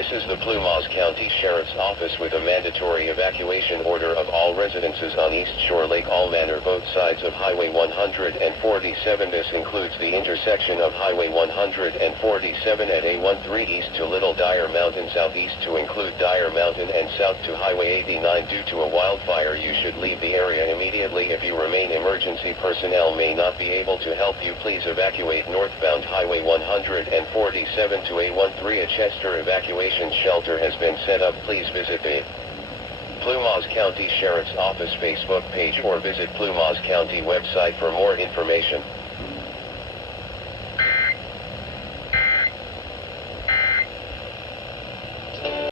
This is the Plumas County Sheriff's Office with a mandatory evacuation order of all residences on East Shore Lake All Manor both sides of Highway 147. This includes the intersection of Highway 147 at A13 east to Little Dyer Mountain southeast to include Dyer Mountain and south to Highway 89 due to a wildfire. You should leave the area immediately. If you remain, emergency personnel may not be able to help you. Please evacuate northbound Highway 147 to A13. A Chester evacuation shelter has been set up. Please visit the Plumas County Sheriff's Office Facebook page or visit Plumas County website for more information.